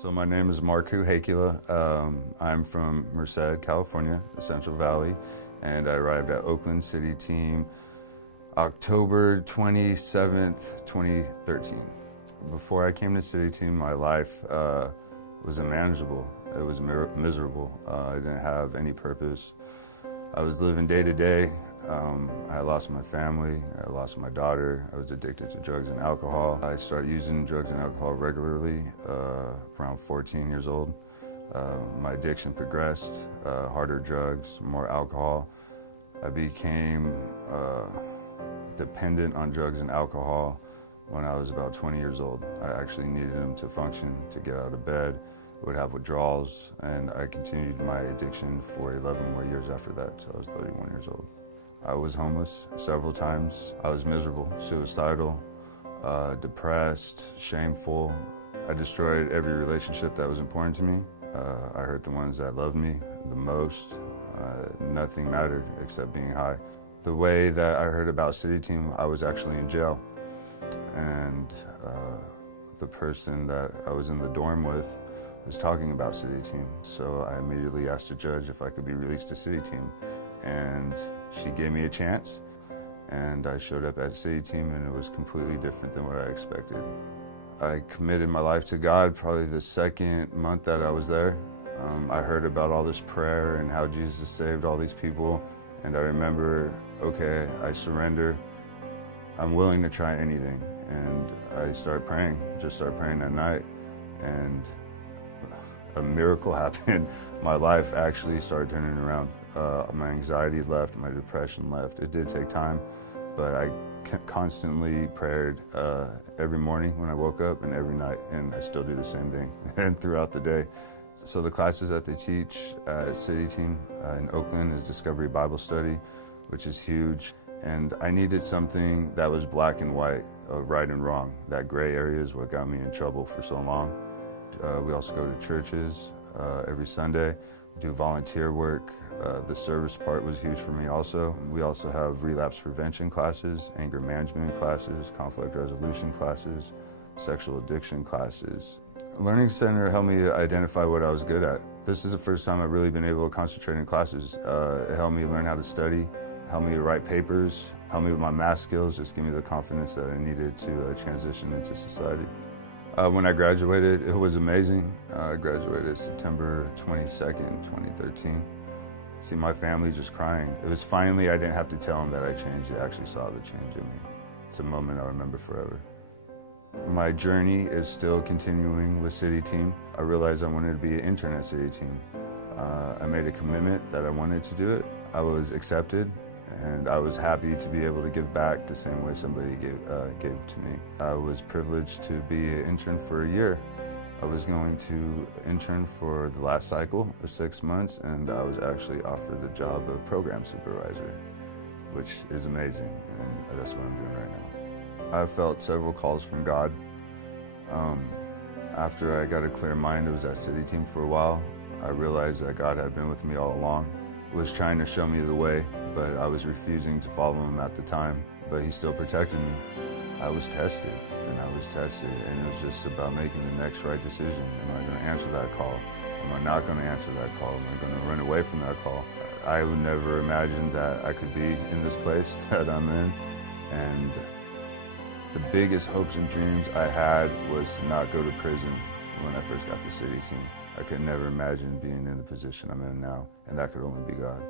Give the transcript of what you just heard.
So my name is Markku. I'm from Merced, California, the Central Valley, and I arrived at Oakland City Team October 27th, 2013. Before I came to City Team, my life was unmanageable. It was miserable. I didn't have any purpose. I was living day to day. I lost my family, I lost my daughter, I was addicted to drugs and alcohol. I started using drugs and alcohol regularly around 14 years old. My addiction progressed, harder drugs, more alcohol. I became dependent on drugs and alcohol when I was about 20 years old. I actually needed them to function, to get out of bed, would have withdrawals, and I continued my addiction for 11 more years after that, so I was 31 years old. I was homeless several times. I was miserable, suicidal, depressed, shameful. I destroyed every relationship that was important to me. I hurt the ones that loved me the most. Nothing mattered except being high. The way that I heard about City Team, I was actually in jail. And the person that I was in the dorm with was talking about City Team. So I immediately asked the judge if I could be released to City Team. And she gave me a chance. And I showed up at City Team, and it was completely different than what I expected. I committed my life to God probably the second month that I was there. I heard about all this prayer and how Jesus saved all these people. And I remember, okay, I surrender. I'm willing to try anything. And I started praying, just started praying that night. And a miracle happened. My life actually started turning around. My anxiety left, my depression left. It did take time, but I constantly prayed every morning when I woke up and every night, and I still do the same thing and throughout the day. So the classes that they teach at City Team in Oakland is Discovery Bible Study, which is huge. And I needed something that was black and white, right and wrong. That gray area is what got me in trouble for so long. We also go to churches every Sunday. We do volunteer work. The service part was huge for me also. We also have relapse prevention classes, anger management classes, conflict resolution classes, sexual addiction classes. Learning Center helped me identify what I was good at. This is the first time I've really been able to concentrate in classes. It helped me learn how to study, helped me to write papers, helped me with my math skills, just give me the confidence that I needed to transition into society. When I graduated, it was amazing. I graduated September 22nd, 2013. See my family just crying. It was finally, I didn't have to tell them that I changed. They actually saw the change in me. It's a moment I'll remember forever. My journey is still continuing with City Team. I realized I wanted to be an intern at City Team. I made a commitment that I wanted to do it. I was accepted, and I was happy to be able to give back the same way somebody gave to me. I was privileged to be an intern for a year. I was going to intern for the last cycle of 6 months, and I was actually offered the job of program supervisor, which is amazing, and that's what I'm doing right now. I felt several calls from God. After I got a clear mind, it was at City Team for a while. I realized that God had been with me all along, was trying to show me the way, but I was refusing to follow him at the time. But he still protected me. I was tested, and it was just about making the next right decision. Am I going to answer that call? Am I not going to answer that call? Am I going to run away from that call? I would never imagine that I could be in this place that I'm in, and the biggest hopes and dreams I had was to not go to prison when I first got to City Team. I could never imagine being in the position I'm in now, and that could only be God.